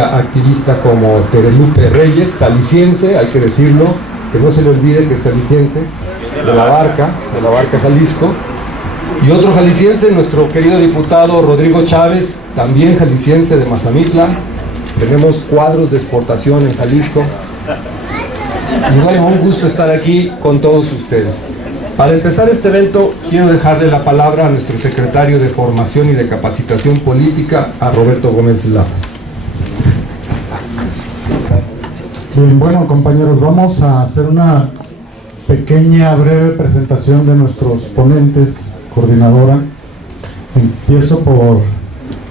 activista como Terelupe Reyes, jalisciense, hay que decirlo, que no se le olvide que es jalisciense, de la Barca, Jalisco, y otro jalisciense, nuestro querido diputado Rodrigo Chávez, también jalisciense de Mazamitla. Tenemos cuadros de exportación en Jalisco, y bueno, un gusto estar aquí con todos ustedes. Para empezar este evento, quiero dejarle la palabra a nuestro secretario de Formación y de Capacitación Política, a Roberto Gómez Lamas. Bien, bueno, compañeros, vamos a hacer una pequeña, breve presentación de nuestros ponentes, coordinadora. Empiezo por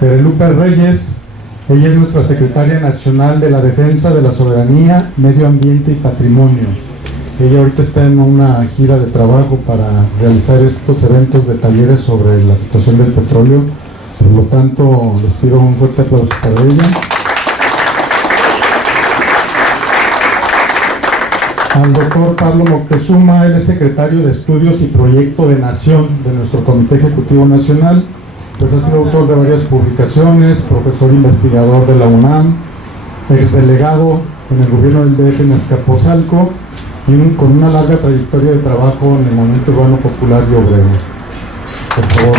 Terelupe Reyes. Ella es nuestra secretaria nacional de la Defensa de la Soberanía, Medio Ambiente y Patrimonio. Ella ahorita está en una gira de trabajo para realizar estos eventos de talleres sobre la situación del petróleo. Por lo tanto, les pido un fuerte aplauso para ella. Al doctor Pablo Moctezuma, él es secretario de Estudios y Proyecto de Nación de nuestro Comité Ejecutivo Nacional. Pues ha sido autor de varias publicaciones, profesor investigador de la UNAM, exdelegado en el gobierno del DF en Azcapotzalco, y con una larga trayectoria de trabajo en el movimiento urbano popular y obrero. Por favor,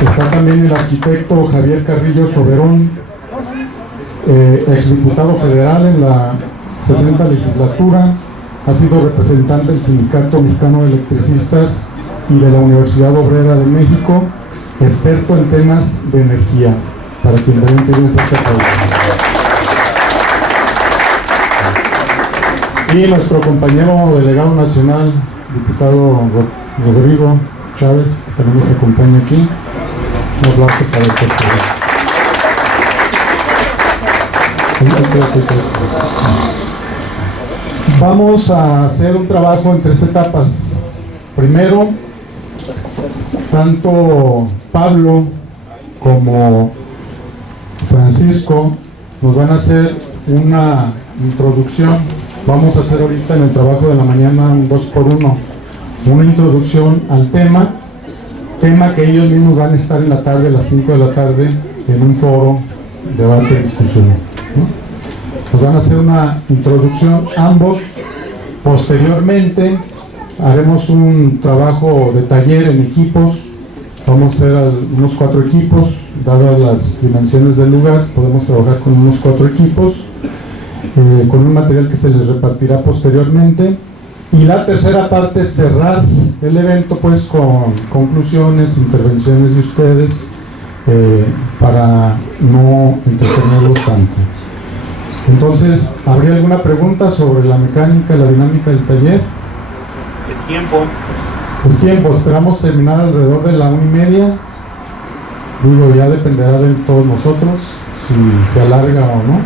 está también el arquitecto Javier Carrillo Soberón, exdiputado federal en la 60 legislatura, ha sido representante del Sindicato Mexicano de Electricistas y de la Universidad Obrera de México, experto en temas de energía, para quien también tiene un fuerte aplauso. Y nuestro compañero delegado nacional, diputado Rodrigo Chávez, que también nos acompaña aquí. Un aplauso para el presidente. Vamos a hacer un trabajo en 3 etapas. Primero, tanto Pablo como Francisco nos van a hacer una introducción. Vamos a hacer ahorita en el trabajo de la mañana un 2x1, una introducción al tema que ellos mismos van a estar en la tarde, a las 5 de la tarde, en un foro, debate y discusión, ¿no? Nos van a hacer una introducción ambos. Posteriormente haremos un trabajo de taller en equipos. Vamos a hacer unos 4 equipos, dadas las dimensiones del lugar, podemos trabajar con unos 4 equipos, con un material que se les repartirá posteriormente. Y la tercera parte es cerrar el evento pues con conclusiones, intervenciones de ustedes, para no entretenerlos tanto. Entonces, ¿habría alguna pregunta sobre la mecánica y la dinámica del taller? El tiempo. El tiempo, esperamos terminar alrededor de la 1:30. Digo, ya dependerá de todos nosotros si se alarga o no,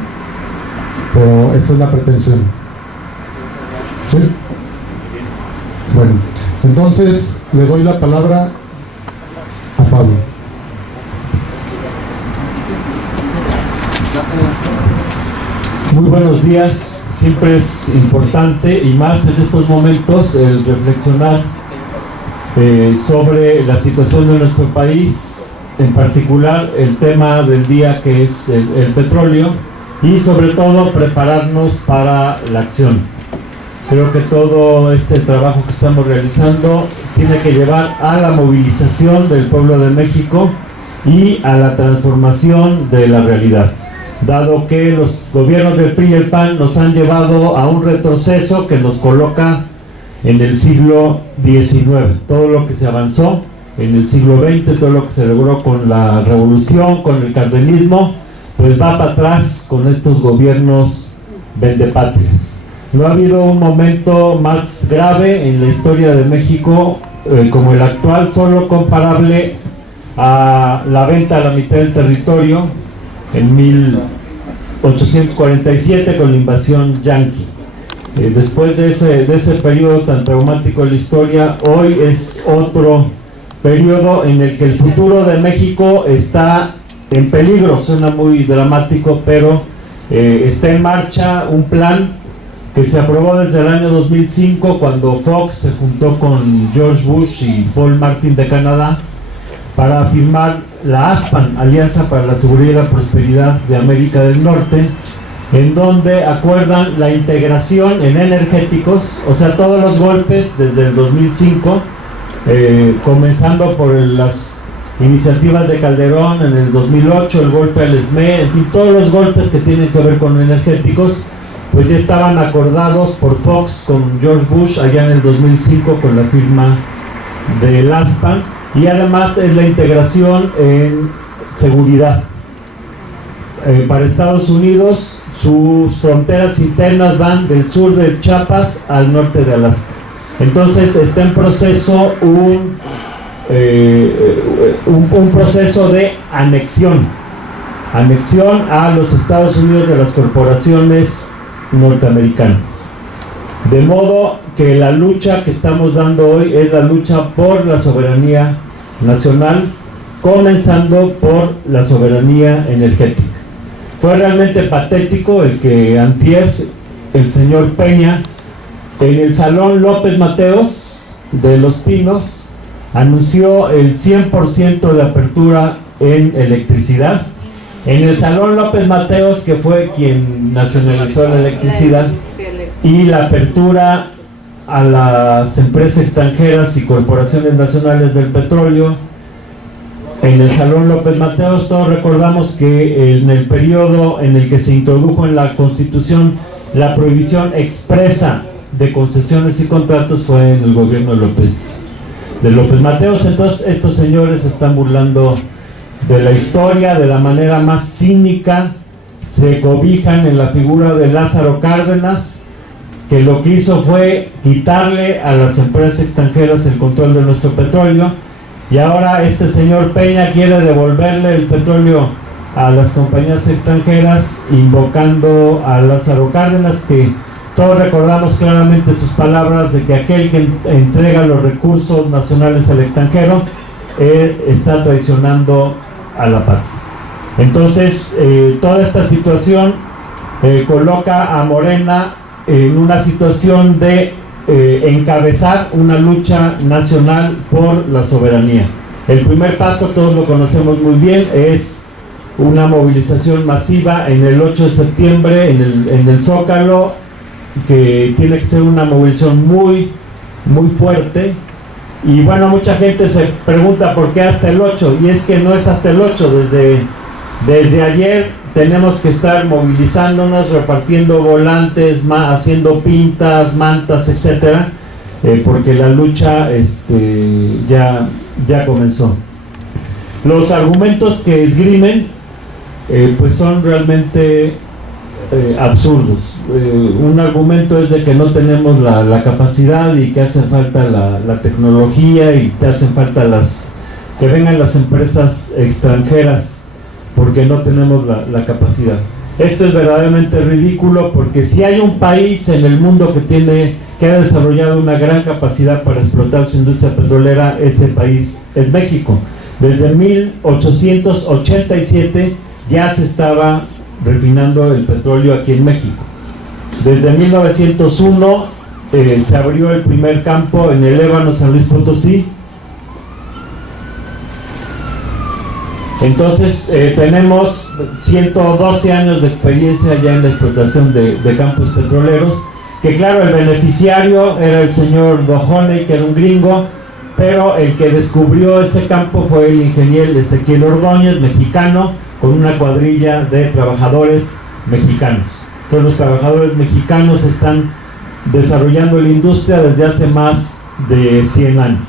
pero esa es la pretensión. ¿Sí? Bueno, entonces le doy la palabra a Pablo. Muy buenos días. Siempre es importante, y más en estos momentos, el reflexionar sobre la situación de nuestro país, en particular el tema del día, que es el petróleo, y sobre todo prepararnos para la acción. Creo que todo este trabajo que estamos realizando tiene que llevar a la movilización del pueblo de México y a la transformación de la realidad, dado que los gobiernos del PRI y el PAN nos han llevado a un retroceso que nos coloca en el siglo XIX. Todo lo que se avanzó en el siglo XX, todo lo que se logró con la revolución, con el cardenismo, pues va para atrás con estos gobiernos vendepatrias. No ha habido un momento más grave en la historia de México como el actual, solo comparable a la venta a la mitad del territorio en 1847 con la invasión yanqui. Después de ese periodo tan traumático de la historia, hoy es otro periodo en el que el futuro de México está en peligro. Suena muy dramático, pero está en marcha un plan que se aprobó desde el año 2005, cuando Fox se juntó con George Bush y Paul Martin de Canadá para firmar la ASPAN, Alianza para la Seguridad y la Prosperidad de América del Norte, en donde acuerdan la integración en energéticos, o sea, todos los golpes desde el 2005, comenzando por las iniciativas de Calderón en el 2008, el golpe al SME, en fin, todos los golpes que tienen que ver con energéticos, pues ya estaban acordados por Fox con George Bush allá en el 2005 con la firma del ASPAN, y además es la integración en seguridad. Para Estados Unidos, sus fronteras internas van del sur de Chiapas al norte de Alaska. Entonces está en proceso un proceso de anexión a los Estados Unidos de las corporaciones norteamericanas. De modo que la lucha que estamos dando hoy es la lucha por la soberanía nacional, comenzando por la soberanía energética. Fue realmente patético el que antier el señor Peña en el Salón López Mateos de Los Pinos anunció el 100% de apertura en electricidad. En el Salón López Mateos, que fue quien nacionalizó la electricidad, y la apertura a las empresas extranjeras y corporaciones nacionales del petróleo. En el Salón López Mateos todos recordamos que en el periodo en el que se introdujo en la Constitución la prohibición expresa de concesiones y contratos fue en el gobierno de López Mateos. Entonces estos señores se están burlando de la historia de la manera más cínica, se cobijan en la figura de Lázaro Cárdenas, que lo que hizo fue quitarle a las empresas extranjeras el control de nuestro petróleo, y ahora este señor Peña quiere devolverle el petróleo a las compañías extranjeras, invocando a Lázaro Cárdenas, que todos recordamos claramente sus palabras de que aquel que entrega los recursos nacionales al extranjero está traicionando a la patria. Entonces toda esta situación coloca a Morena en una situación de encabezar una lucha nacional por la soberanía. El primer paso, todos lo conocemos muy bien, es una movilización masiva en el 8 de septiembre en el Zócalo, que tiene que ser una movilización muy fuerte. Y bueno, mucha gente se pregunta por qué hasta el 8, y es que no es hasta el 8, desde ayer tenemos que estar movilizándonos, repartiendo volantes, haciendo pintas, mantas, etcétera, porque la lucha ya comenzó. Los argumentos que esgrimen pues son realmente absurdos. Un argumento es de que no tenemos la capacidad y que hace falta la tecnología y que hacen falta que vengan las empresas extranjeras porque no tenemos la capacidad. Esto es verdaderamente ridículo, porque si hay un país en el mundo que ha desarrollado una gran capacidad para explotar su industria petrolera, ese país es México. Desde 1887 ya se estaba refinando el petróleo aquí en México. Desde 1901 se abrió el primer campo en el Ébano, San Luis Potosí. Entonces tenemos 112 años de experiencia ya en la explotación de campos petroleros, que claro, el beneficiario era el señor Dohoney, que era un gringo, pero el que descubrió ese campo fue el ingeniero Ezequiel Ordóñez, mexicano, con una cuadrilla de trabajadores mexicanos. Entonces los trabajadores mexicanos están desarrollando la industria desde hace más de 100 años.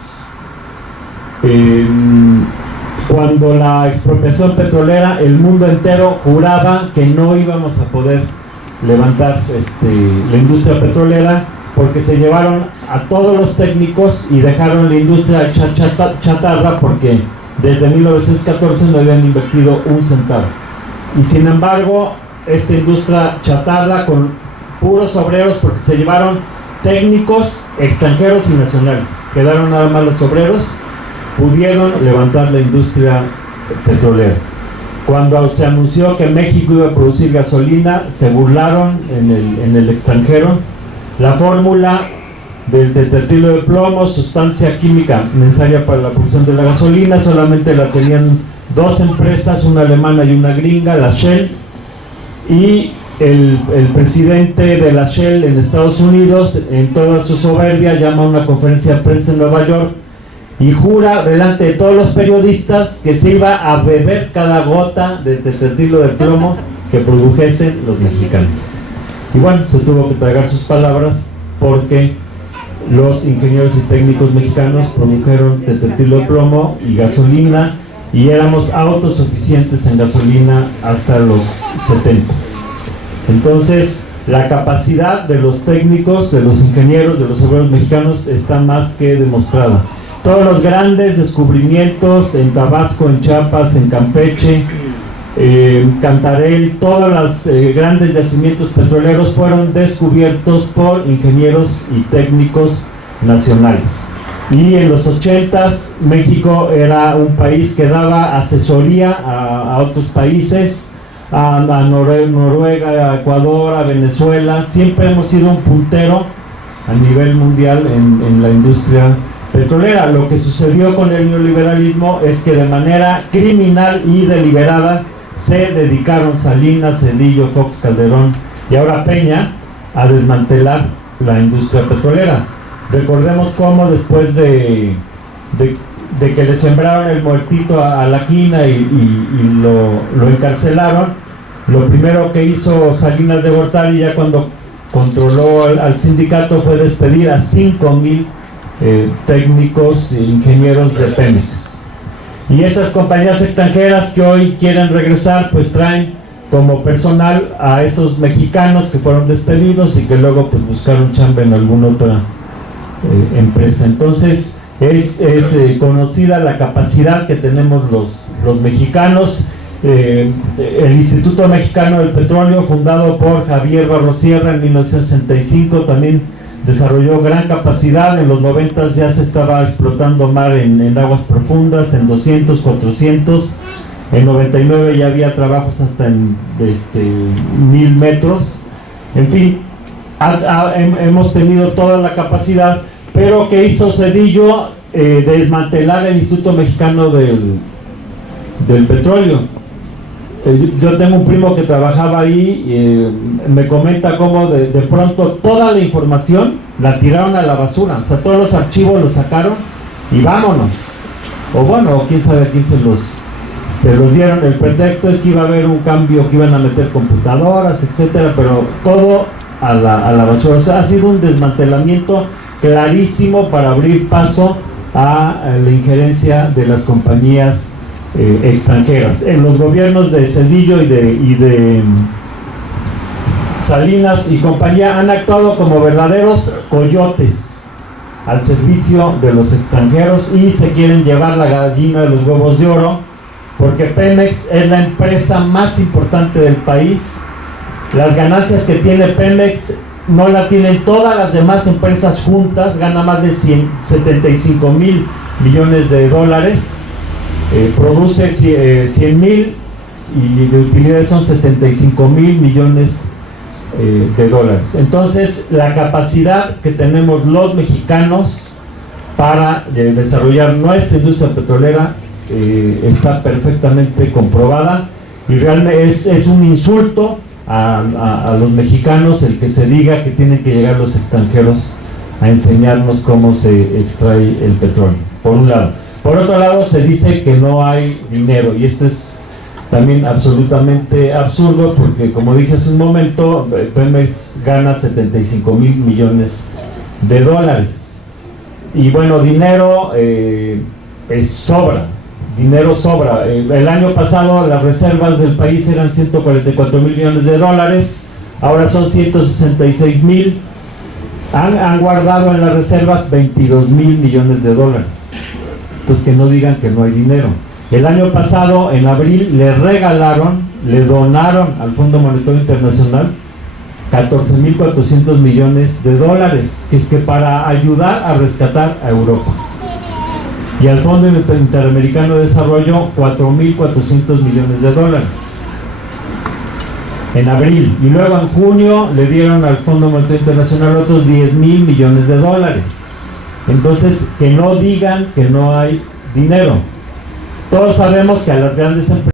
Cuando la expropiación petrolera, el mundo entero juraba que no íbamos a poder levantar la industria petrolera, porque se llevaron a todos los técnicos y dejaron la industria chatarra, porque desde 1914 no habían invertido un centavo. Y sin embargo, esta industria chatarra con puros obreros, porque se llevaron técnicos extranjeros y nacionales, quedaron nada más los obreros, pudieron levantar la industria petrolera. Cuando se anunció que México iba a producir gasolina, se burlaron en el extranjero. La fórmula del tetratilo de plomo, sustancia química necesaria para la producción de la gasolina, solamente la tenían 2 empresas, una alemana y una gringa, la Shell, y el presidente de la Shell en Estados Unidos, en toda su soberbia, llama a una conferencia de prensa en Nueva York y jura delante de todos los periodistas que se iba a beber cada gota de tetraetileno de plomo que produjesen los mexicanos. Y bueno, se tuvo que tragar sus palabras porque los ingenieros y técnicos mexicanos produjeron tetraetileno de plomo y gasolina, y éramos autosuficientes en gasolina hasta los 70. Entonces, la capacidad de los técnicos, de los ingenieros, de los obreros mexicanos está más que demostrada. Todos los grandes descubrimientos en Tabasco, en Chiapas, en Campeche, Cantarell, todos los grandes yacimientos petroleros fueron descubiertos por ingenieros y técnicos nacionales. Y en los 80s México era un país que daba asesoría a otros países, a Noruega, a Ecuador, a Venezuela. Siempre hemos sido un puntero a nivel mundial en la industria petrolera. Lo que sucedió con el neoliberalismo es que de manera criminal y deliberada se dedicaron Salinas, Zedillo, Fox, Calderón y ahora Peña a desmantelar la industria petrolera. Recordemos cómo después de que le sembraron el muertito a la quina y lo encarcelaron, lo primero que hizo Salinas de Gortari, ya cuando controló al sindicato, fue despedir a 5,000 técnicos e ingenieros de Pemex. Y esas compañías extranjeras que hoy quieren regresar, pues traen como personal a esos mexicanos que fueron despedidos y que luego pues buscaron chamba en alguna otra empresa. Entonces es conocida la capacidad que tenemos los mexicanos. El Instituto Mexicano del Petróleo, fundado por Javier Barrosierra en 1965, también desarrolló gran capacidad. En los 90 ya se estaba explotando mar en aguas profundas, en 200, 400. En 99 ya había trabajos hasta en 1000 metros. En fin, hemos tenido toda la capacidad. Pero ¿qué hizo Zedillo? Desmantelar el Instituto Mexicano del Petróleo. Yo tengo un primo que trabajaba ahí y me comenta cómo de pronto toda la información la tiraron a la basura. O sea, todos los archivos los sacaron y vámonos. O bueno, quién sabe a quién se los dieron. El pretexto es que iba a haber un cambio, que iban a meter computadoras, etcétera, pero todo a la basura. O sea, ha sido un desmantelamiento clarísimo para abrir paso a la injerencia de las compañías extranjeras. En los gobiernos de Zedillo y de Salinas y compañía han actuado como verdaderos coyotes al servicio de los extranjeros y se quieren llevar la gallina de los huevos de oro, porque Pemex es la empresa más importante del país. Las ganancias que tiene Pemex no la tienen todas las demás empresas juntas. Gana más de 75,000 millones de dólares, produce 100,000 y de utilidades son 75,000 millones de dólares. Entonces, la capacidad que tenemos los mexicanos para desarrollar nuestra industria petrolera está perfectamente comprobada, y realmente es un insulto a los mexicanos el que se diga que tienen que llegar los extranjeros a enseñarnos cómo se extrae el petróleo, por un lado. Por otro lado, se dice que no hay dinero, y esto es también absolutamente absurdo, porque como dije hace un momento, Pemex gana 75,000 millones de dólares. Y bueno, dinero sobra. Dinero sobra. El año pasado las reservas del país eran 144,000 millones de dólares, ahora son 166,000. Han guardado en las reservas 22,000 millones de dólares. Entonces, que no digan que no hay dinero. El año pasado, en abril, le donaron al Fondo Monetario Internacional 14,400 millones de dólares, que es que para ayudar a rescatar a Europa. Y al Fondo Interamericano de Desarrollo 4,400 millones de dólares en abril, y luego en junio le dieron al Fondo Monetario Internacional otros 10,000 millones de dólares. Entonces, que no digan que no hay dinero. Todos sabemos que a las grandes empresas